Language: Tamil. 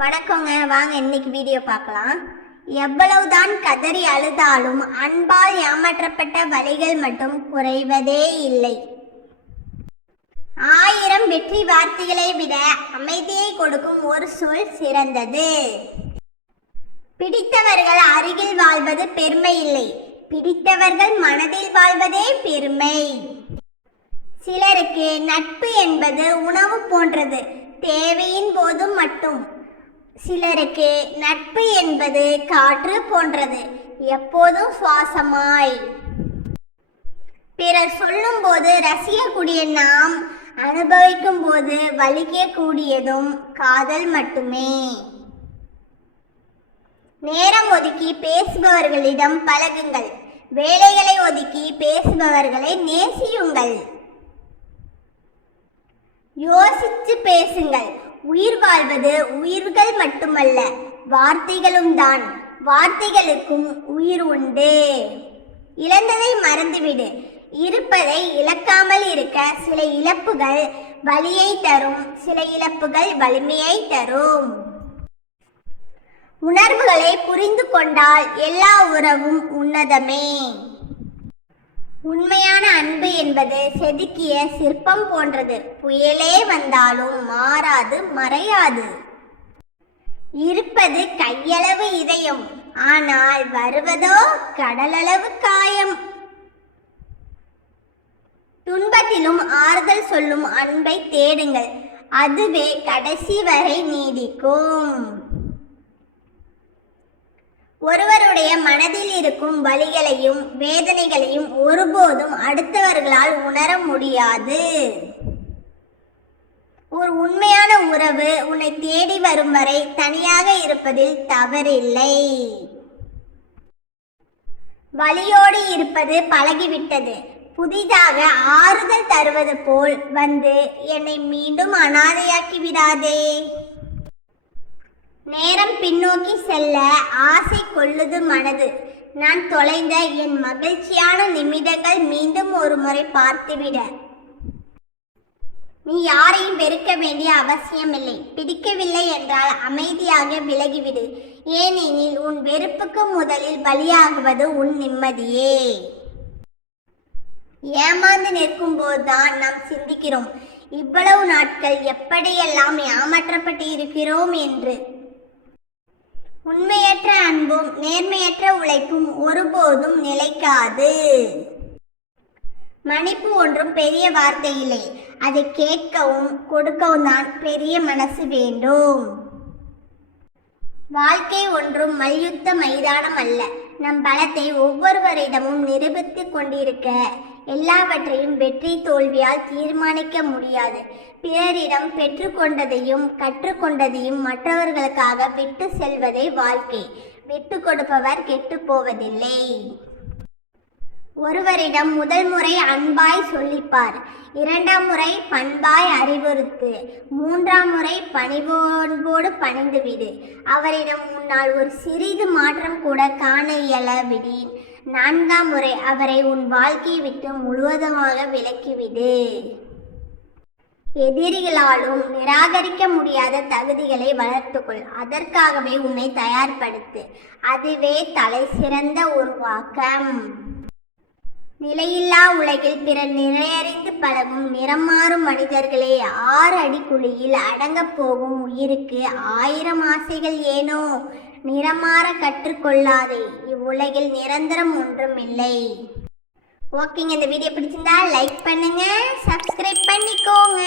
வணக்கங்க. வாங்க இன்னைக்கு வீடியோ பார்க்கலாம். எவ்வளவுதான் கதறி அழுதாலும் அன்பால் ஏமாற்றப்பட்ட வலிகள் மட்டும் குறைவதே இல்லை. 1000 வெற்றி வார்த்தைகளை விட அமைதியை கொடுக்கும் ஒரு சொல் சிறந்தது. பிடித்தவர்கள் அருகில் வாழ்வது பெருமை இல்லை, பிடித்தவர்கள் மனதில் வாழ்வதே பெருமை. சிலருக்கு நட்பு என்பது உணவு போன்றது, தேவையின் போது மட்டும். சிலருக்கு நட்பு என்பது காற்று போன்றது, எப்போதும் சுவாசமாய். பிறர் சொல்லும் போது ரசிக்கக்கூடிய நாம் அனுபவிக்கும் போது வலிக்கக்கூடியதும் காதல் மட்டுமே. நேரம் ஒதுக்கி பேசுபவர்களிடம் பழகுங்கள், வேலைகளை ஒதுக்கி பேசுபவர்களை நேசியுங்கள். யோசித்து பேசுங்கள். உயிர் வாழ்வது உயிர்கள் மட்டுமல்ல, வார்த்தைகளும் தான். வார்த்தைகளுக்கும் உயிர் உண்டு. இழந்ததை மறந்துவிடு, இருப்பதை இழக்காமல் இருக்க. சில இழப்புகள் வலியை தரும், சில இழப்புகள் வலிமையை தரும். உணர்வுகளை புரிந்து கொண்டால் எல்லா உறவும் உன்னதமே. உண்மையான அன்பு என்பது செதுக்கிய சிற்பம் போன்றது, புயலே வந்தாலும் மாறாது, மறையாது. இருப்பது கையளவு இதயம், ஆனால் வருவதோ கடலளவு காயம். துன்பத்திலும் ஆறுதல் சொல்லும் அன்பை தேடுங்கள், அதுவே கடைசி வரை நீடிக்கும். ஒருவருடைய மனதில் இருக்கும் வலிகளையும் வேதனைகளையும் ஒருபோதும் அடுத்தவர்களால் உணர முடியாது. ஒரு உண்மையான உறவு உன்னை தேடி வரும் வரை தனியாக இருப்பதில் தவறில்லை. வலியோடு இருப்பது பழகிவிட்டது, புதிதாக ஆறுதல் தருவது போல் வந்து என்னை மீண்டும் அனாதையாக்கி விடாதே. நேரம் பின்னோக்கி செல்ல ஆசை கொள்ளுது மனது. நான் தொலைந்த என் மகிழ்ச்சியான நிமிடங்கள் மீண்டும் ஒரு முறை பார்த்துவிட. நீ யாரையும் வெறுக்க வேண்டிய அவசியமில்லை. பிடிக்கவில்லை என்றால் அமைதியாக விலகிவிடு, ஏனெனில் உன் வெறுப்புக்கு முதலில் பலியாகுவது உன் நிம்மதியே. ஏமாந்து நிற்கும் போதுதான் நாம் சிந்திக்கிறோம், இவ்வளவு நாட்கள் எப்படியெல்லாம் ஏமாற்றப்பட்டு இருக்கிறோம் என்று. உண்மையற்ற அன்பும் நேர்மையற்ற உழைப்பும் ஒருபோதும் நிலைக்காது. மன்னிப்பு ஒன்றும் பெரிய வார்த்தை இல்லை, அதை கேட்கவும் கொடுக்கவும் தான் பெரிய மனசு வேண்டும். வாழ்க்கை ஒன்றும் மல்யுத்த மைதானம் அல்ல. நம் பலத்தை ஒவ்வொருவரிடமும் நிரூபித்துக் கொண்டிருக்க. எல்லாவற்றையும் வெற்றி தோல்வியால் தீர்மானிக்க முடியாது. பிறரிடம் பெற்றுக்கொண்டதையும் கற்றுக்கொண்டதையும் மற்றவர்களுக்காக விட்டு செல்வதே வாழ்க்கை. விட்டு கொடுப்பவர் கெட்டு போவதில்லை. ஒருவரிடம் முதல் முறை அன்பாய் சொல்லிப்பார், 2ஆம் முறை பண்பாய் அறிவுறுத்து, 3ஆம் முறை பணிவோடு பணிந்துவிடு. அவரிடம் உன்னால் ஒரு சிறிது மாற்றம் கூட காண இயலவிடின் 4ஆம் முறை அவரை உன் வாழ்க்கையை விட்டு முழுவதுமாக விலக்கிவிடு. எதிரிகளாலும் நிராகரிக்க முடியாத தகுதிகளை வளர்த்துக்கொள், அதற்காகவே உன்னை தயார்படுத்து. அதுவே தலை சிறந்த உருவாக்கம். நிலையில்லா உலகில் பிறர் நிறையறிந்து பழகும் நிறமாறும் மனிதர்களே. 6 அடி குழியில் அடங்கப் போகும் உயிருக்கு 1000 ஆசைகள் ஏனோ. நிறமாற கற்றுக்கொள்ளாதே, இவ்வுலகில் நிரந்தரம் ஒன்றும் இல்லை. ஓகேங்க, இந்த வீடியோ பிடிச்சிருந்தா லைக் பண்ணுங்க, சப்ஸ்கிரைப் பண்ணிக்கோங்க.